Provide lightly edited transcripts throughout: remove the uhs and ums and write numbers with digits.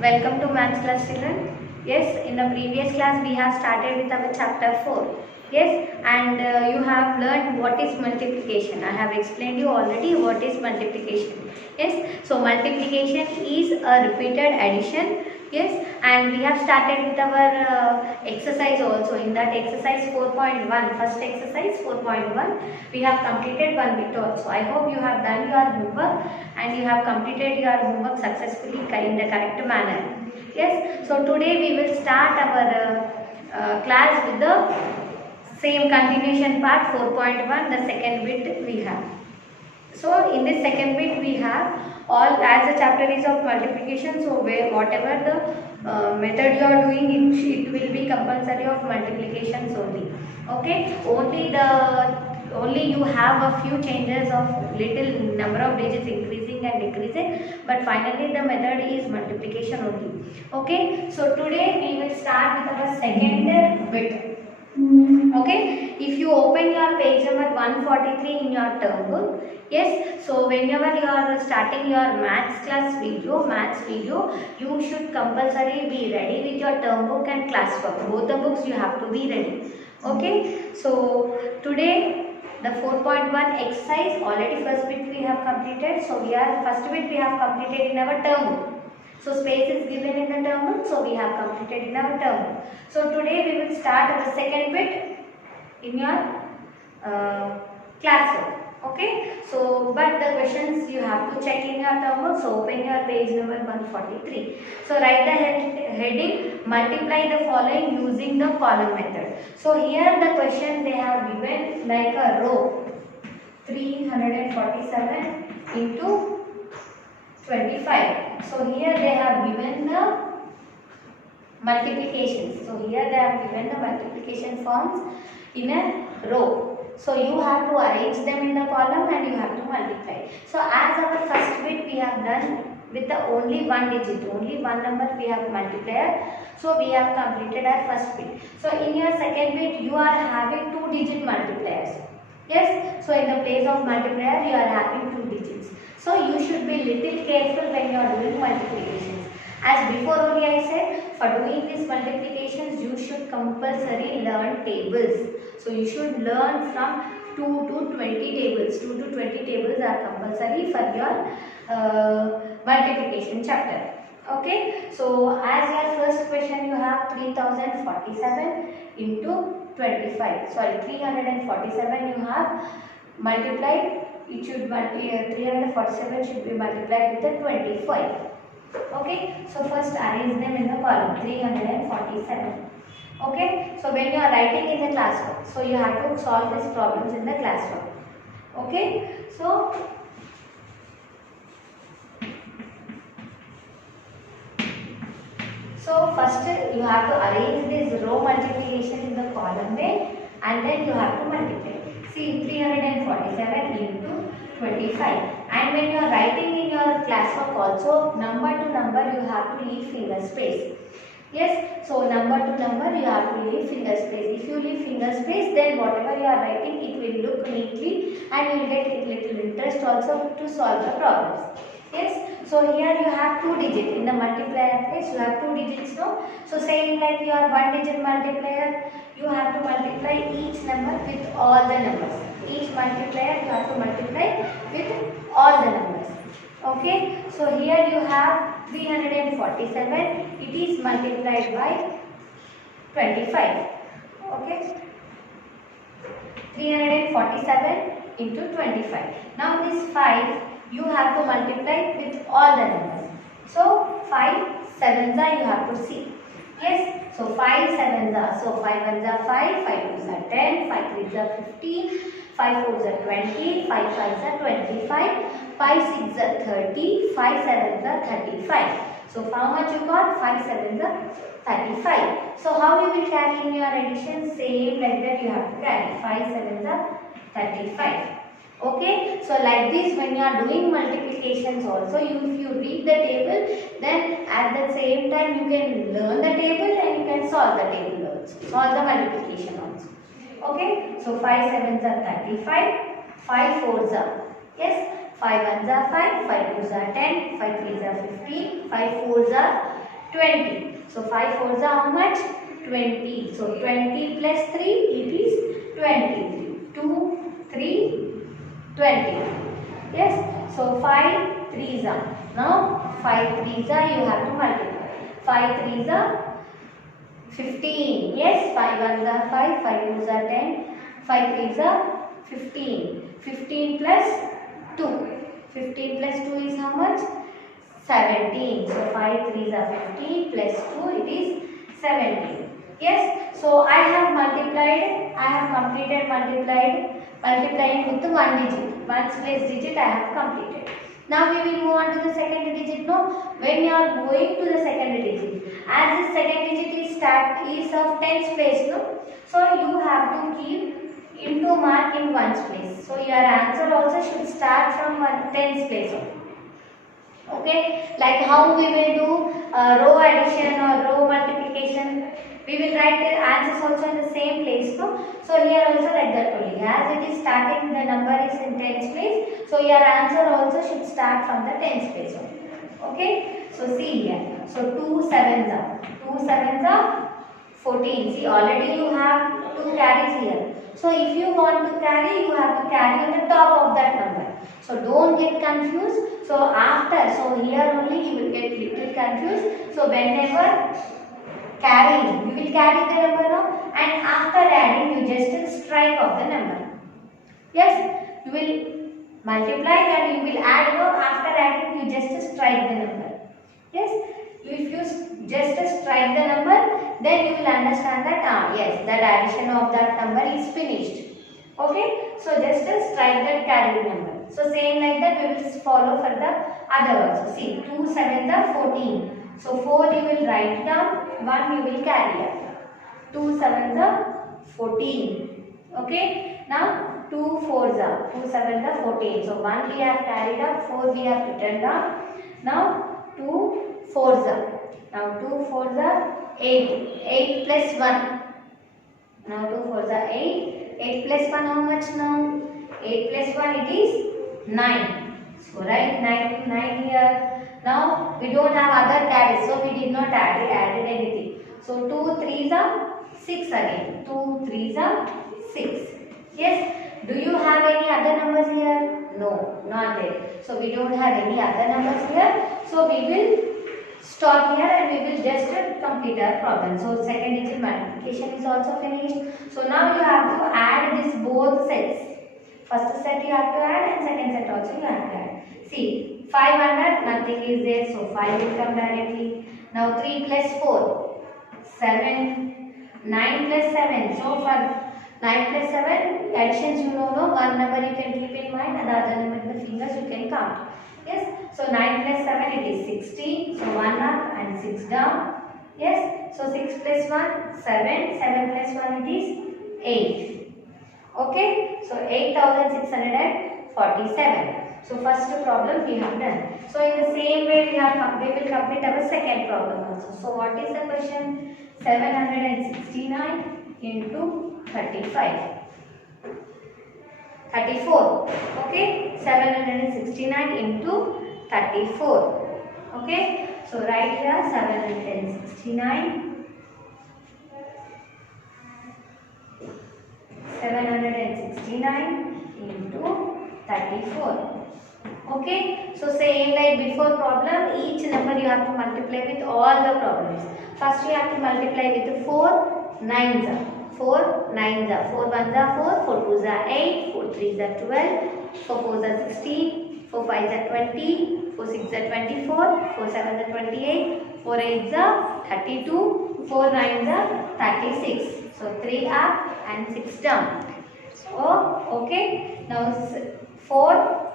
Welcome to maths class, children. Yes, in the previous class we have started with our chapter 4. Yes, and you have learned what is multiplication. I have explained you already what is multiplication. Yes, so multiplication is a repeated addition. Yes, and we have started with our exercise also. In that exercise 4.1, first exercise 4.1, we have completed one bit also. I hope you have done your homework and you have completed your homework successfully in the correct manner. Yes, so today we will start our class with the same continuation part 4.1, the second bit we have. So in this second bit we have all, as the chapter is of multiplication, so whatever the method you are doing, it will be compulsory of multiplications only. Okay, only you have a few changes of little number of digits increasing and decreasing, but finally the method is multiplication only. Okay, so today we will start with our second bit. Okay, if you open your page number 143 in your term book, yes, so whenever you are starting your maths video, you should compulsory be ready with your term book and class work. Both the books you have to be ready. Okay, so today the 4.1 exercise, already first bit we have completed. So first bit we have completed in our term book. So space is given in the term book, so we have completed in our term book. So today we will start our second bit in your classwork. Okay, so but the questions you have to check in your term book. So open your page number 143. So write the heading, multiply the following using the column method. So here the question they have given like a row, 347 into 25. So here they have given the multiplications. So here they have given the multiplication forms in a row. So you have to arrange them in the column and you have to multiply. So as our first bit we have done with the only one digit, only one number we have multiplier. So we have completed our first bit. So in your second bit you are having 2-digit multipliers. Yes, so in the place of multiplier you are having 2 digits. So you should be little careful when you are doing multiplications. As before only I said, for doing these multiplications you should compulsory learn tables. So you should learn from 2 to 20 tables. 2 to 20 tables are compulsory for your multiplication chapter. Okay, so as your first question you have 3047 into 25. Sorry, 347 you have multiplied. It should 347 should be multiplied with the 25. Okay, so first arrange them in the column 347. Okay, so when you are writing in the classwork, so you have to solve these problems in the classwork. Okay, so first you have to arrange this row multiplication in the column way and then you have to multiply. See, 347 into 25, and when you are writing in your classwork also, number to number you have to leave finger space. Yes, so number to number you have to leave finger space. If you leave finger space, then whatever you are writing, it will look neatly and you will get a little interest also to solve the problems. Yes, so here you have 2 digits in the multiplier place. You have 2 digits, no? So same like your 1-digit multiplier, you have to multiply each number with all the numbers. Each multiplier you have to multiply with all the numbers. Okay, so here you have 347. It is multiplied by 25. Okay, 347 into 25. Now this 5 you have to multiply with all the numbers. So 5 sevens are you have to see. Yes, so 5 sevens are, so 5 ones are 5, 5 twos are 10, 5 threes are 15, 5 fours are 20, 5 fives are 25, 5 sixes are 30, 5 sevens are 35. So how much you got? 5 sevens are 35. So how you will carry in your addition? Same like that you have to carry. 5 sevens are 35. Okay, so like this when you are doing multiplications also, if you read the table, then at the same time you can learn the table and you can solve the table also, solve the multiplication also. Okay, so 5 sevens are 35, 5 fours are, yes, 5 ones are 5, 5 twos are 10, 5 threes are 15, 5 fours are 20. So 5 fours are how much? 20. So 20 plus 3, it is 23. 2, 3, 20. Yes. So 5 threes are. Now 5 threes are, you have to multiply. 5 threes are 15. Yes. 5 ones are 5. 5 twos are 10. 5 threes are 15. 15 plus 2. 15 plus 2 is how much? 17. So 5 threes are 15 plus 2, it is 17. Yes. So I have multiplied. I have completed multiplying with the one digit. Ones place digit I have completed. Now we will move on to the second digit. No, when you are going to the second digit, as the second digit is of tens place. No, so you have to keep into mark in ones place. So your answer also should start from tens place. Okay, like how we will do row addition or row multiplication. We will write the answers also in the same place. No? So here also like that only. As it is starting, the number is in tens place. So your answer also should start from the tens place only. Okay. So see here. So 2 sevens are 14. See, already you have 2 carries here. So if you want to carry, you have to carry on the top of that number. So don't get confused. So here only you will get little confused. So whenever carrying, you will carry the number now, and after adding, you just strike off the number. Yes, you will multiply and you will add. After adding, you just strike the number. Yes, if you just strike the number, then you will understand that yes, that addition of that number is finished. Okay, so just strike that carry number. So same like that we will follow for the other also. See, 2 sevens are 14. So 4 you will write down, 1 you will carry up. 2 sevens are 14. Okay, now 2 sevens are 14. So 1 we have carried up, 4 we have written down. Now 2 fours are. Now 2 fours are 8. 8 plus 1. Now 2 fours are 8. 8 plus 1 how much now? 8 plus 1 it is 9. So write 9 here. Now we don't have other carries, so we did not added anything. So 2 threes are 6 again. 2 threes are 6. Yes. Do you have any other numbers here? No, not there. So we don't have any other numbers here. So we will stop here and we will just complete our problem. So second digit multiplication is also finished. So now you have to add this both sets. First set you have to add and second set also you have to add. See, 500, nothing is there, so 5 will come directly. Now 3 plus 4, 7, 9 plus 7. So for 9 plus 7, additions you know, one number you can keep in mind and the other number in the fingers you can count. Yes, so 9 plus 7 it is 16, so 1 up and 6 down. Yes, so 6 plus 1, 7, 7 plus 1 it is 8. Okay, so 8647. So first problem we have done. So in the same way we will complete our second problem also. So what is the question? 769 into 34. Okay, 769 into 34. Okay, so write here 769 into 34. Okay, so same like before problem, each number you have to multiply with all the problems. First you have to multiply with 4 nines are. 4 nines are. 4 ones are 4, 4 twos are 8, 4 threes are 12, 4 fours are 16, 4 fives are 20, 4 sixes are 24, 4 sevens are 28, 4 eights are 32, 4 nines are 36. So 3 up and 6 down. So okay, now 4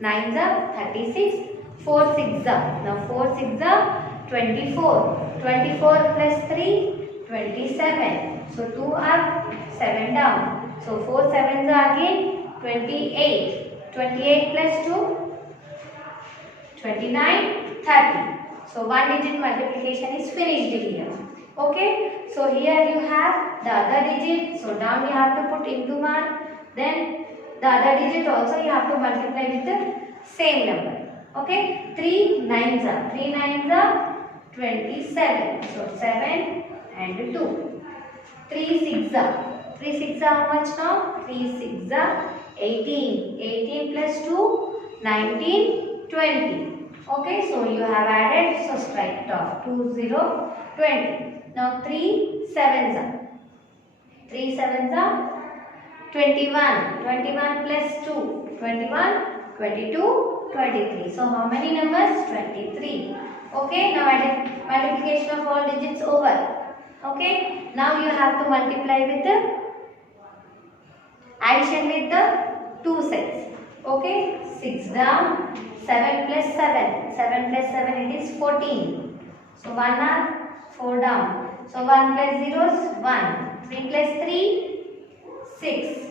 nines are 36, 4 sixes are. Now 4 sixes are 24. 24 plus 3, 27. So 2 up, 7 down. So 4 sevens are again 28. 28 plus 2, 29, 30. So one digit multiplication is finished here. Okay, so here you have the other digit. So down you have to put into mark. Then the other digit also you have to multiply with the same number. Okay, 3 nines are. 3 nines are 27. So 7 and 2. 3 6 are. 3 6 are how much now? 3 6 are 18. 18 plus 2, 19, 20. Okay, so you have added, so strike it off. 2 0 20. Now 3 7s are. 3 7s are 21. 21 plus 2, 21, 22, 23. So how many numbers? 23. Okay, now multiplication of all digits over. Okay, now you have to multiply with the addition with the two sets. Okay, 6 down, 7 plus 7. 7 plus 7 it is 14. So 1 up, 4 down. So 1 plus 0 is 1. 3 plus 3, 6.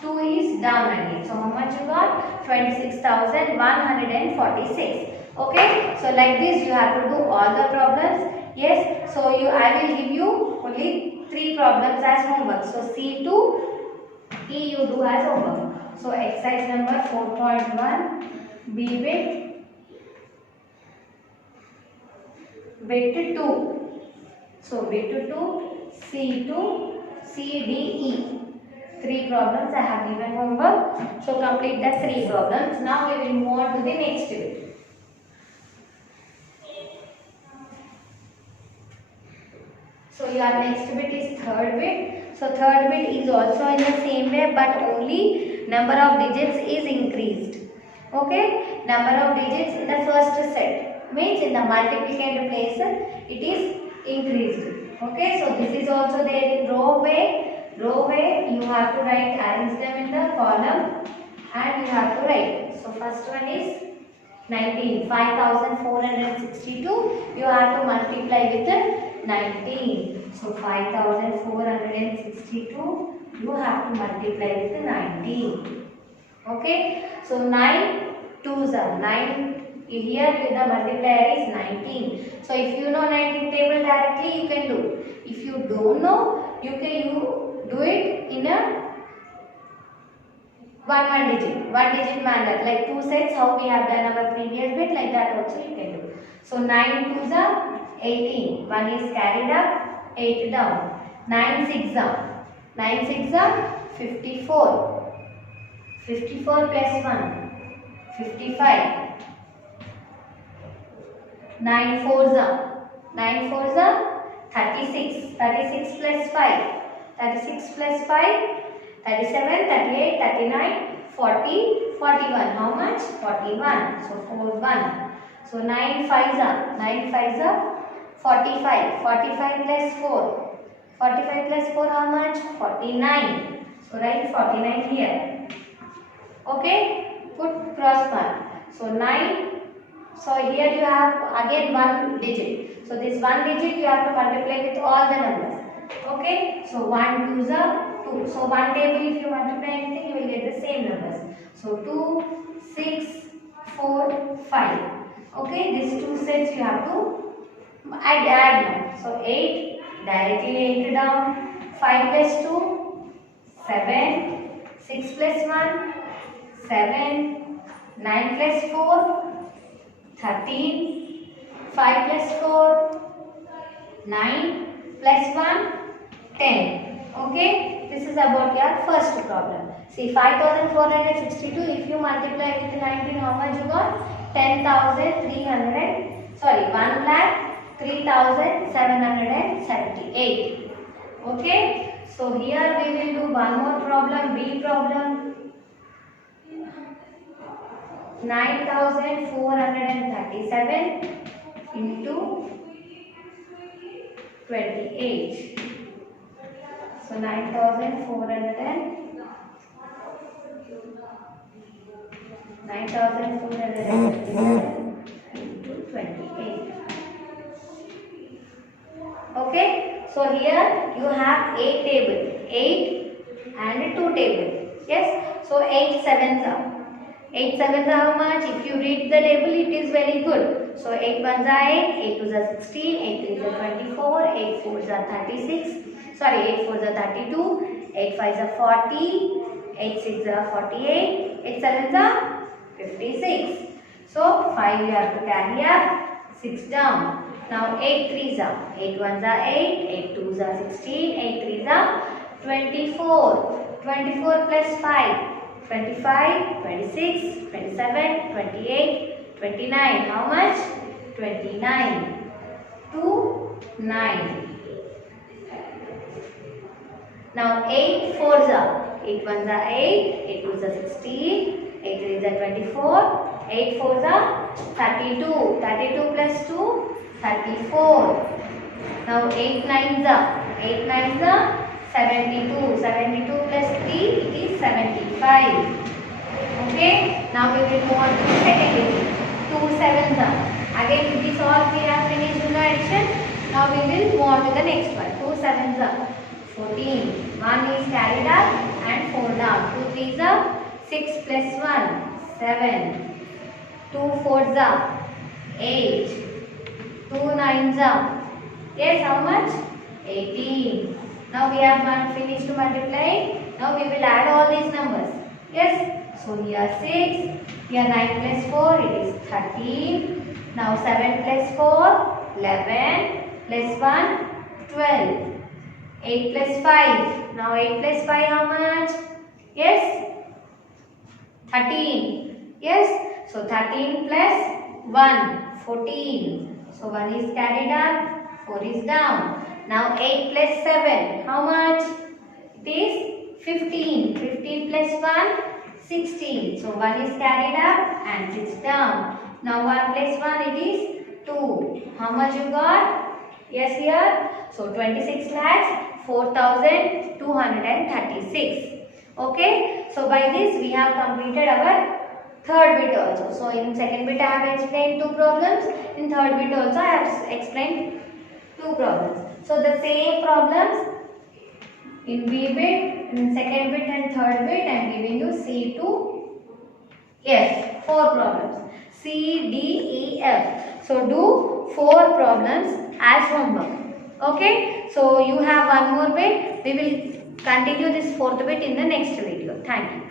2 is down again. So how much you got? 26,146. Okay. So like this you have to do all the problems. Yes. So I will give you only 3 problems as homework. So C to E you do as homework. So exercise number 4.1 B bit 2. So bit 2 C to C D E. 3 problems I have given homework. So complete the 3 problems. Now we will move on to the next bit. So your next bit is third bit. So third bit is also in the same way, but only number of digits is increased. Okay, number of digits in the first set means in the multiplicand place it is increased. Okay, so this is also there in row way. Row way you have to arrange them in the column and you have to write. So first one is 19, 5462. You have to multiply with 19. So 5462 you have to multiply with 19. Okay. So 9 2s are 9. Here the multiplier is 19. So if you know 19 table directly you can do. If you don't know you do it in a one digit manner, like 2 sets how we have done our previous bit, like that also you can do. So 9 2s are 18. 1 is carried up, 8 down. 9 6 are 54. 54 plus 1 55. 9 4s are 36. 36 plus 5 36 plus 5 37, 38, 39, 40, 41. How much? 41. So 4 1. So 9 5s are 45. 45 plus 4. 45 plus 4 how much? 49. So write 49 here. Okay? Put cross mark. So 9. So here you have again one digit. So this one digit you have to multiply with all the numbers. Okay? So 1 2s are 2. So one table if you multiply anything you will get the same numbers. So 2, 6, 4, 5. Okay, these two sets you have to add now. So 8, directly 8 down. 5 plus 2, 7. 6 plus 1, 7. 9 plus 4, 13. 5 plus 4, 9. Plus 1, 10. Okay. This is about your first problem. See 5462 if you multiply with 19 how much you got? 1,378. Okay. So here we will do one more problem, B problem. 9,437 into 28. So 9,437 into 28. Okay. So here you have 8 table, 8 and 2 table. Yes. So 8 7s are. 8 7s are how much? If you read the table it is very good. So 8 1s are 8, 8 2s are 16, 8 3s are 24, 8 4s are 36. Sorry, 8 4s are 32, 8 5s are 40, 8 6s are 48, 8 7s are 56. So 5 you have to carry up, 6 down. Now 8 threes are 8 ones are 8, 8 twos are 16, 8 threes are 24. 24 plus 5, 25, 26, 27, 28, 29. How much? 29. 2, 9. Now 8 fours are 8 ones are 8, 8 twos are 16, 8 threes are 24, 8 fours are 32. 32 plus 2, 34. Now 8 nines are 72. 72 plus 3, it is 75. Okay. Now we will move on to the second digit. 2 sevens are. Again with this all we have finished with the addition. Now we will move on to the next one. 2 sevens are 14. 1 is carried up and 4 down. 2 threes are 6 plus 1, 7. 2 fours are 8. 2 nines are. Yes, how much? 18. Now we have finished to multiply. Now we will add all these numbers. Yes. So here 6. Here 9 plus 4, it is 13. Now 7 plus 4, 11. Plus 1, 12. 8 plus 5. Now 8 plus 5 how much? Yes? 13. Yes? So 13 plus 1, 14. So 1 is carried up, 4 is down. Now 8 plus 7. How much? It is 15. 15 plus 1, 16. So 1 is carried up and 6 down. Now 1 plus 1 it is 2. How much you got? Yes here. So 26 lakhs 4,236. Okay. So by this we have completed our third bit also. So in second bit I have explained 2 problems. In third bit also I have explained 2 problems. So the same problems in B bit, in second bit and third bit I am giving you C to F. 4 problems. C, D, E, F. So do 4 problems as homework. Okay. So you have one more bit. We will continue this 4th bit in the next video. Thank you.